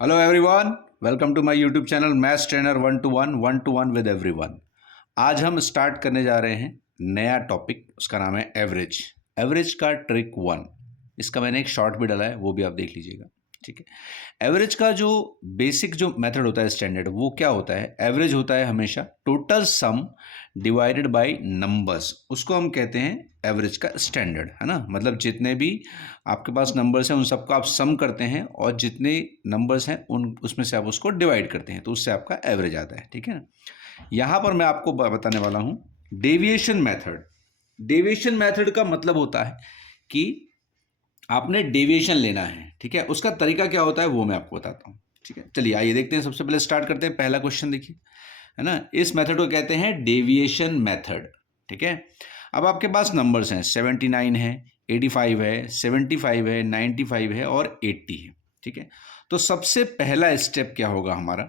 Hello everyone, welcome to my YouTube channel maths trainer 1 to 1 with everyone. आज हम start करने जा रहे हैं नया टॉपिक, उसका नाम है एवरेज। एवरेज का ट्रिक 1, इसका मैंने एक शॉर्ट भी डाला है, वो भी आप देख लीजिएगा। ठीक है। एवरेज का जो बेसिक जो मेथड होता है स्टैंडर्ड, वो क्या होता है? एवरेज होता है हमेशा total sum divided by numbers, उसको हम कहते हैं एवरेज का स्टैंडर्ड, है ना। मतलब जितने भी आपके पास नंबर्स हैं उन सबको आप सम करते हैं और जितने नंबर्स हैं उन उसमें से आप उसको डिवाइड करते हैं, तो उससे आपका एवरेज आता है। ठीक है ना। यहाँ पर मैं आपको बताने वाला हूँ डेविएशन मेथड। डेविएशन मेथड का मतलब होता है कि आपने डेविएशन लेना है। ठीक है, उसका तरीका क्या होता है वो मैं आपको बताता हूँ। ठीक है, चलिए आइए देखते हैं। सबसे पहले स्टार्ट करते हैं। पहला क्वेश्चन देखिए, है ना। इस मेथड को कहते हैं डेविएशन मेथड। ठीक है। अब आपके पास नंबर्स हैं, 79 है, 85 है, 75 है, 95 है और 80 है। ठीक है। तो सबसे पहला स्टेप क्या होगा हमारा,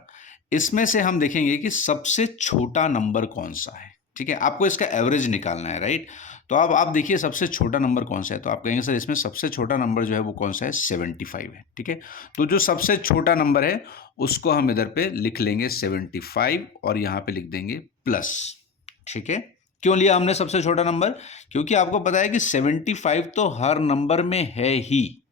इसमें से हम देखेंगे कि सबसे छोटा नंबर कौन सा है। ठीक है, आपको इसका एवरेज निकालना है, राइट। तो अब आप देखिए सबसे छोटा नंबर कौन सा है, तो आप कहेंगे सर इसमें सबसे छोटा नंबर जो है वो कौन सा है, 75 है। ठीक है, तो जो सबसे छोटा नंबर है उसको हम इधर पे लिख लेंगे 75 और यहाँ पे लिख देंगे प्लस। ठीक है, क्यों लिया हमने सबसे छोटा नंबर? क्योंकि आपको पता है कि 75 तो हर नंबर में है ही,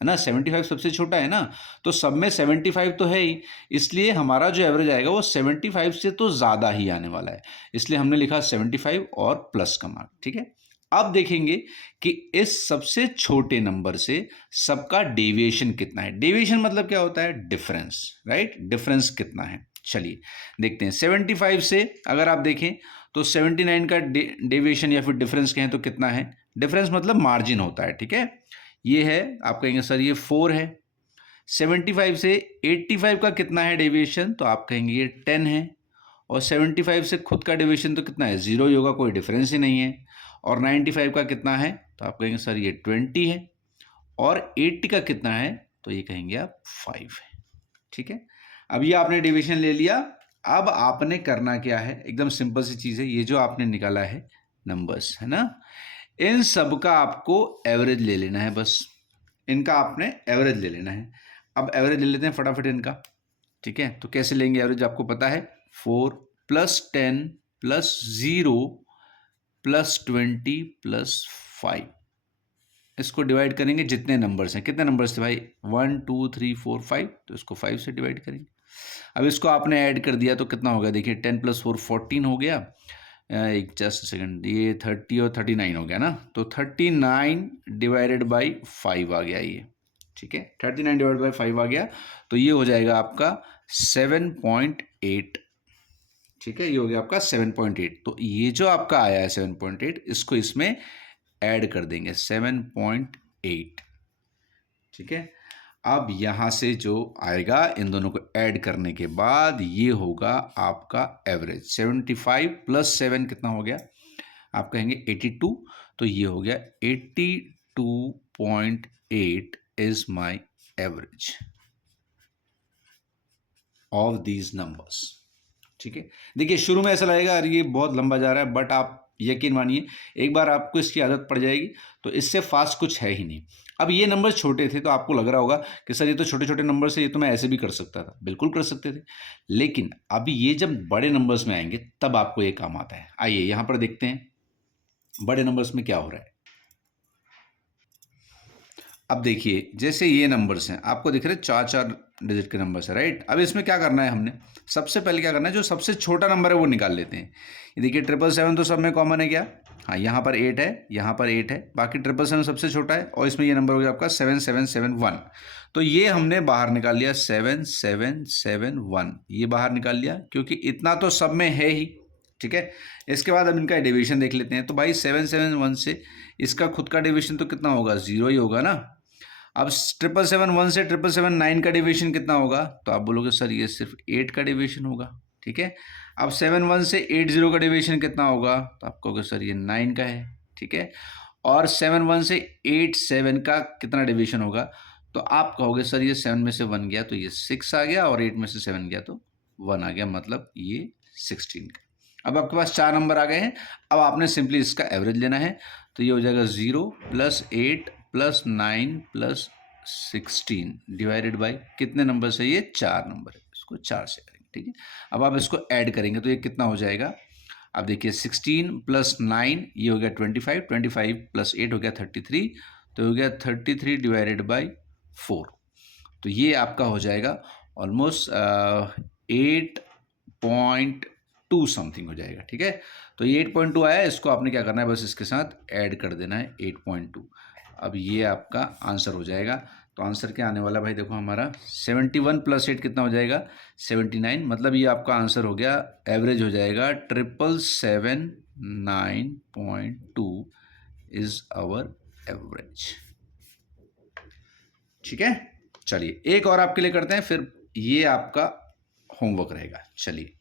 है ना। 75 सबसे छोटा है ना, तो सब में 75 तो है ही, इसलिए हमारा जो एवरेज आएगा वो 75 से तो ज़्यादा ही आने वाला है, इसलिए हमने लिखा 75 और प्लस का मार्क। ठीक है। अब देखेंगे कि इस सबसे छोटे नंबर से सबका डेविएशन कितना है। डेविएशन मतलब क्या होता है? Difference, right. डिफरेंस कितना है, चलिए देखते हैं। 75 से अगर आप देखें तो 79 का डेविएशन या फिर डिफरेंस कहें तो कितना है? डिफरेंस मतलब मार्जिन होता है। ठीक है, ये है, आप कहेंगे सर ये 4 है। 75 से 85 का कितना है डेविएशन, तो आप कहेंगे ये 10 है। और 75 से खुद का डेविएशन तो कितना है? 0 ही होगा, कोई डिफरेंस ही नहीं है। और 95 का कितना है, तो आप कहेंगे सर ये 20 है। और 80 का कितना है, तो ये कहेंगे आप 5 है। ठीक है, अब ये आपने डेविएशन ले लिया। अब आपने करना क्या है, एकदम सिंपल सी चीज़ है। ये जो आपने निकाला है नंबर्स, है ना, इन सब का आपको एवरेज ले लेना है। बस इनका आपने एवरेज ले लेना है। अब एवरेज ले लेते हैं फटाफट इनका। ठीक है, तो कैसे लेंगे एवरेज आपको पता है। 4 प्लस 10 प्लस 0 प्लस 20 प्लस 5, इसको डिवाइड करेंगे जितने नंबर्स हैं। कितने नंबर्स थे भाई? 1 2 3 4 5, तो इसको 5 से डिवाइड करेंगे। अब इसको आपने ऐड कर दिया तो कितना हो गया, देखिए 10 प्लस 4 14 हो गया। एक जस्ट सेकंड, ये 30 और 39 हो गया ना, तो 39 डिवाइडेड बाई 5 आ गया ये। ठीक है, 39 डिवाइड बाई 5 आ गया, तो ये हो जाएगा आपका 7.8। ठीक है, ये हो गया आपका 7.8। तो ये जो आपका आया है 7.8, इसको इसमें ऐड कर देंगे 7.8। ठीक है, अब यहाँ से जो आएगा इन दोनों को ऐड करने के बाद ये होगा आपका एवरेज। 75 प्लस 7 कितना हो गया, आप कहेंगे 82, तो ये हो गया 82.8 is my average of these numbers. ठीक है, देखिए शुरू में ऐसा लगेगा अरे ये बहुत लंबा जा रहा है, बट आप यकीन मानिए एक बार आपको इसकी आदत पड़ जाएगी तो इससे फास्ट कुछ है ही नहीं। अब ये नंबर छोटे थे तो आपको लग रहा होगा कि सर ये तो छोटे छोटे नंबर से, ये तो मैं ऐसे भी कर सकता था। बिल्कुल कर सकते थे, लेकिन अभी ये जब बड़े नंबर्स में आएंगे तब आपको ये काम आता है। आइए यहाँ पर देखते हैं बड़े नंबर्स में क्या हो रहा है। अब देखिए जैसे ये नंबर्स हैं, आपको दिख रहे हैं 4 4 डिजिट के नंबर्स है, राइट। अब इसमें क्या करना है हमने, सबसे पहले क्या करना है, जो सबसे छोटा नंबर है वो निकाल लेते हैं। ये देखिए 777 तो सब में कॉमन है क्या? हाँ, यहाँ पर 8 है, यहाँ पर 8 है, बाकी 777 सबसे छोटा है और इसमें ये नंबर हो गया आपका 7771। तो ये हमने बाहर निकाल लिया 7771, ये बाहर निकाल लिया क्योंकि इतना तो सब में है ही। ठीक है, इसके बाद अब इनका डेविएशन देख लेते हैं। तो भाई 771 से इसका खुद का डेविएशन तो कितना होगा, 0 ही होगा ना। अब 777 से 779 का डेविएशन कितना होगा, तो आप बोलोगे सर ये सिर्फ 8 का डेविएशन होगा। ठीक है, अब 71 से 80 का डेविएशन कितना होगा, तो आप कहोगे सर ये 9 का है। ठीक है, और 71 से 87 का कितना डेविएशन होगा, तो आप कहोगे सर ये 7 में से 1 गया तो ये 6 आ गया, और 8 में से 7 गया तो 1 आ गया, मतलब ये 16 का। अब आपके पास 4 नंबर आ गए हैं। अब आपने सिंपली इसका एवरेज लेना है, तो ये हो जाएगा 0 plus 8 plus 9 plus 16 divided by कितने नंबर से, ये 4 नंबर है, इसको 4 से करेंगे, ठीक है। अब आप इसको ऐड करेंगे तो ये कितना हो जाएगा, अब देखिए 16 + 9 ये हो गया 25, 25 + 8 हो गया 33, तो हो गया 33 डिवाइडेड बाई 4। तो ये आपका हो जाएगा ऑलमोस्ट 8.2 समथिंग हो जाएगा, ठीक है। तो ये 8.2 आया, इसको आपने क्या करना है, बस इसके साथ ऐड कर देना है 8.2। अब ये आपका आंसर हो जाएगा। तो आंसर क्या आने वाला भाई, देखो हमारा 71 + 8 कितना हो जाएगा, 79। मतलब ये आपका आंसर हो गया, एवरेज हो जाएगा 779.2 इज आवर एवरेज, ठीक है। चलिए एक और आपके लिए करते हैं, फिर ये आपका होमवर्क रहेगा। चलिए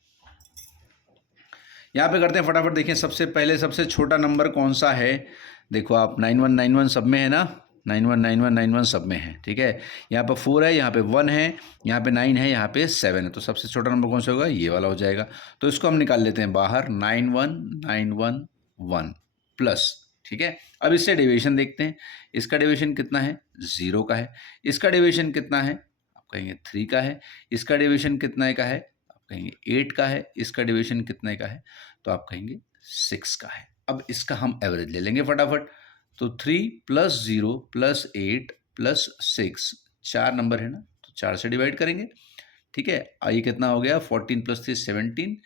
यहाँ पे करते हैं फटाफट। देखिए सबसे पहले सबसे छोटा नंबर कौन सा है, देखो आप 9191 सब में है ना, 919191 सब में है, ठीक है। यहाँ पे 4 है, यहाँ पे 1 है, यहाँ पे 9 है, यहाँ पे 7 है, तो सबसे छोटा नंबर कौन सा होगा, ये वाला हो जाएगा। तो इसको हम निकाल लेते हैं बाहर, 91911 प्लस, ठीक है। अब इससे डेविएशन देखते हैं, इसका डेविएशन कितना है, 0 का है। इसका डेविएशन कितना है, आप कहेंगे 3 का है। इसका डेविएशन कितना का है, आप कहेंगे 8 का है। इसका डेविएशन कितने का है, तो आप कहेंगे 6 का है। अब इसका हम एवरेज ले लेंगे फटाफट। तो 3 + 0 + 8 + 6, 4 नंबर है ना, तो 4 से डिवाइड करेंगे, ठीक है। ये कितना हो गया, 14 + 3 17,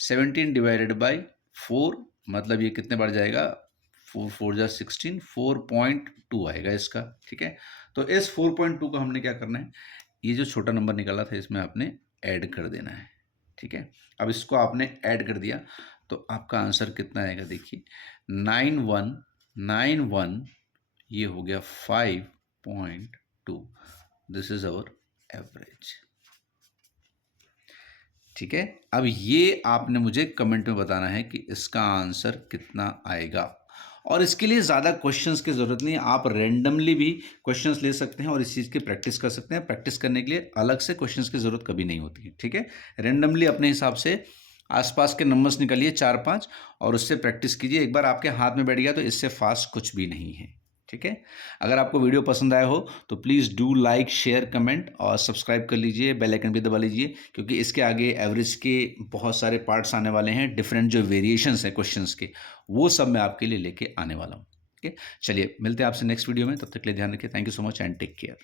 17 डिवाइडेड बाई 4, मतलब ये कितने बार जाएगा, 4 4 जा 16, 4.2 आएगा इसका, ठीक है। तो इस 4.2 को हमने क्या करना है, ये जो छोटा नंबर निकाला था इसमें आपने ऐड कर देना है, ठीक है। अब इसको आपने ऐड कर दिया तो आपका आंसर कितना आएगा, देखिए 9191, ये हो गया 5.2, दिस इज आवर एवरेज, ठीक है। अब ये आपने मुझे कमेंट में बताना है कि इसका आंसर कितना आएगा। और इसके लिए ज़्यादा क्वेश्चंस की ज़रूरत नहीं है, आप रैंडमली भी क्वेश्चंस ले सकते हैं और इस चीज़ की प्रैक्टिस कर सकते हैं। प्रैक्टिस करने के लिए अलग से क्वेश्चंस की ज़रूरत कभी नहीं होती है, ठीक है। रैंडमली अपने हिसाब से आसपास के नंबर्स निकालिए 4-5 और उससे प्रैक्टिस कीजिए। एक बार आपके हाथ में बैठ गया तो इससे फास्ट कुछ भी नहीं है, ठीक है। अगर आपको वीडियो पसंद आया हो तो please do like, share, comment और सब्सक्राइब कर लीजिए, बेल आइकन भी दबा लीजिए, क्योंकि इसके आगे एवरेज के बहुत सारे पार्ट्स आने वाले हैं। डिफरेंट जो वेरिएशंस हैं क्वेश्चंस के, वो सब मैं आपके लिए लेके आने वाला हूँ, ठीक है। चलिए मिलते हैं आपसे नेक्स्ट वीडियो में, तब तक के लिए ध्यान रखिए। Thank you so much and take care.